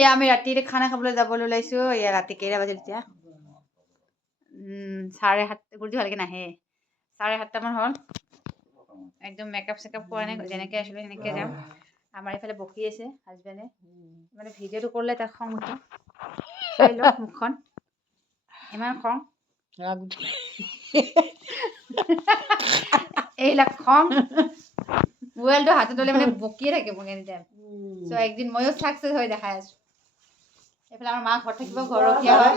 এই আমি ৰাতিৰে খানা খাবলৈ যাবলৈ ওলাইছো। এয়া ৰাতি কেইটা বাজিল এতিয়া? চাৰে সাত গুৰুজি ভালকে নাহে চাৰে সাতটামান হ'ল। একদম মেকআপ চেকআপ কৰা নাই যেনেকে আছিলো সেনেকে যাম। আমাৰ এইফালে বকি আছে হাজবেণ্ডে মানে ভিডিঅ'টো কৰিলে তাক খং উঠে। চাই লওক মুখখন। ইমান খং। এইবিলাক খং। মোবাইলটো হাতত ল'লে মানে বকিয়ে থাকে মোক এনি টাইম চ' একদিন ময়ো ছাকচেছ হৈ দেখাই আছো। এইফালে আমাৰ মা ঘৰত থাকিব গৰখীয়া হয়।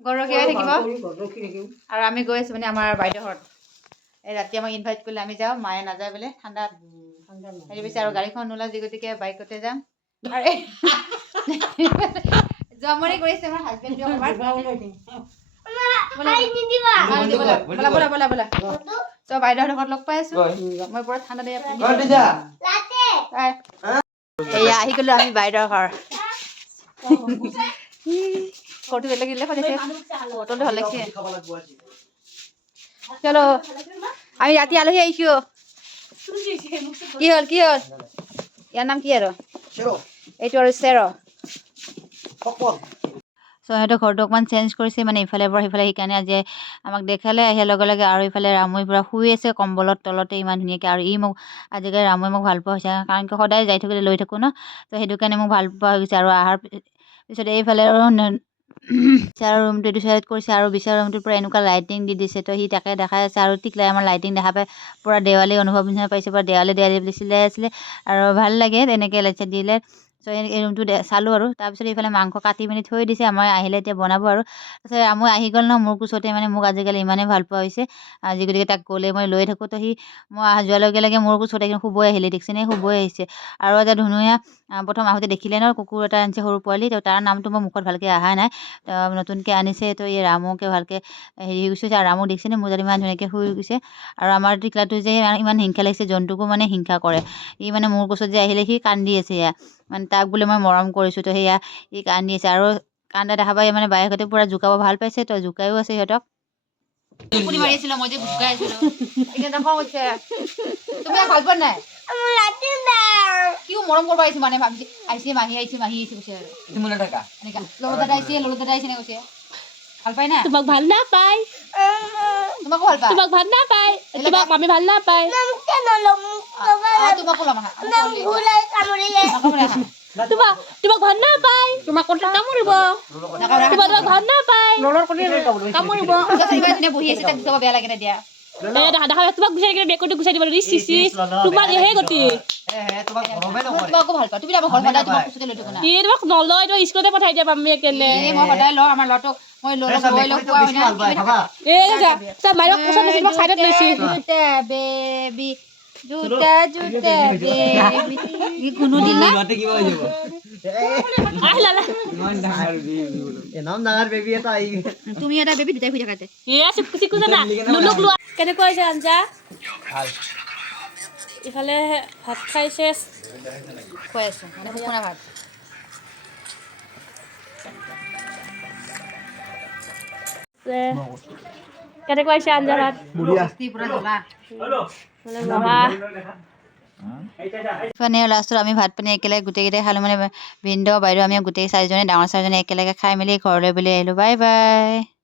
গৰখীয়া হৈ থাকিব। আৰু আমি গৈ আছো মানে আমাৰ বাইদেউ ঘৰত। এই ৰাতি আমাক ইনভাইট কৰিলে আমি যাওঁ মায়ে নাযায় বোলে ঠাণ্ডাত হেৰি পিছে আৰু গাড়ীখন নোলাও যি গতিকে বাইকতে যাম। জমনি কৰিছে আমাৰ হাজবেণ্ডে ব'লা ব'লা ব'লা ব'লা ব'লা চ' বাইদেউহঁতৰ ঘৰত লগ পাই আছো। মই বৰ ঠাণ্ডা দিয়া এয়া আহি গ'লো আমি বাইদেউৰ ঘৰ। বেলেগ দিলে সদায় ফটোটো ভালো লাগিছে চলো আমি ৰাতি আলহী আহিছো। কি হ'ল কি হ'ল? ইয়াৰ নাম কি আৰু? এইটো আৰু চেৰ চ' সিহঁতৰ ঘৰটো অকণমান চেঞ্জ কৰিছে মানে ইফালে পৰা সিফালে, সেইকাৰণে আজি আমাক দেখালে আহিৰ লগে লগে আৰু ইফালে ৰামুই পৰা শুই আছে কম্বলত তলতে ইমান ধুনীয়াকৈ, আৰু ই মোক, আজিকালি ৰামুৱে মোক ভালো পোৱা হৈছে, কাৰণ কি সদায় যাই থাকোঁতে লৈ থাকোঁ ন তো সেইটো কাৰণে মোক ভালো পোৱা হৈ গৈছে, আৰু অহাৰ পিছত এইফালে আৰু বিচাৰৰ ৰুমটো এইটো চাইড কৰিছে, আৰু বিচাৰৰ ৰুমটোৰ পৰা এনেকুৱা লাইটিং দি দিছে, তো সি তাকে দেখাই আছে, আৰু টিকলাই আমাৰ লাইটিং দেখা পাই, পূৰা দেৱালী অনুভৱ নিচিনা পাইছে, পূৰা দেৱালী দেৱালী বুলি চিলাই আছিলে, আৰু ভালো লাগে তেনেকৈ লাইট চাইট দিলে চ' এই ৰুমটো চালোঁ আৰু। তাৰপিছত এইফালে মাংস কাটি মেলি থৈ দিছে, আমাৰ আহিলে এতিয়া বনাব আৰু। তাৰপিছত মই আহি গ'ল ন মোৰ কোচতে মানে মোক আজিকালি ইমানেই ভালো পোৱা হৈছে। আজি গতিকে তাক গ'লে মই লৈ থাকোঁ। তো সি, মই অহা যোৱাৰ লগে লগে মোৰ কোচতে কিন্তু শুবই আহিলে, দেখিছেনে? শুবই আহিছে। আৰু এটা ধুনীয়া প্ৰথম আহোঁতে দেখিলে ন, কুকুৰ এটা আনিছে সৰু পোৱালি। তো তাৰ নামটো মোৰ মুখত ভালকৈ অহা নাই। নতুনকৈ আনিছে, তো এই ৰামুকে ভালকৈ হেৰি হৈ গৈছে। আৰু ৰামুক দেখিছেনে? মোৰ তাত ইমান ধুনীয়াকৈ শুই গৈছে। আৰু আমাৰ টিকলাটো যে, ইমান হিংসা লাগিছে, জন্তুকো মানে হিংসা কৰে। ই মানে মোৰ কোচত যে আহিলে, সি কান্দি আছে এয়া মানে তাক বোলে মই মৰম কৰিছোঁ তো সেয়া ই কান্দি আছে। আৰু কান্দা দেখা পাই মানে বায়েকহঁতে পূৰা জোকাব ভালো পাইছে তো জোকায়ো আছে সিহঁতক। টোপনি মাৰি আছিলো মই যে জোকাই আছিলো। এতিয়া খং উঠিছে তুমি ভালো পোৱা নাই? কিয় মৰম কৰিব আহিছে মানে ভাবিছে আহিছে মাহী আহিছে মাহী আহিছে কৈছে আৰু। এনেকা দাদা আহিছে ললো দাদা আহিছে কৈছে? ভালো পাই না? তোমাক ভালো নাপায়। তোমাকো ভালো পায়? তোমাক ভালো নাপায়। তোমাক মামী ভালো নাপায়। তোমাকো ল'ম তোমাক তোমাক ভালো নাপায় তোমাক ক'ত কামুৰিব তোমাক তোমাক ভালো নাপায় কামুৰিব বহি আছে তাক বেয়া লাগে না দিয়া। তোমাক গুচাই কিনে বেকটো গুচাই দিব ইচ ইচ ইচ তোমাৰ গতি। তোমাকো তোমাক লৈ তোমাক নলয় তোমাক স্কুলতে পঠাই দিয়া মামীয়ে কেনে মই সদায় লওঁ আমাৰ ল'ৰাটোক মই লৈ লৈ লওঁ খোৱা না এ যা যা মাইৰক তোমাক চাইডত লৈছে জোতা বেবি জোতা জোতা বেবি। কোনো দিন না? আহিলা না তুমি এটা বেবি এ লুলুক হৈছে আঞ্জা ইফালে ভাত খাইছে খুৱাই আছো? মানে শুকুনা ভাত। কেনেকুৱা হৈছে মানে লাষ্টত আমি ভাত পানী একেলগে গোটেইকেইটাই খালোঁ মানে ভিনদেউ বাইদেউ আমি গোটেই চাৰিজনে ডাঙৰ চাৰিজনে একেলগে খাই মেলি ঘৰলৈ বুলি আহিলোঁ বাই বাই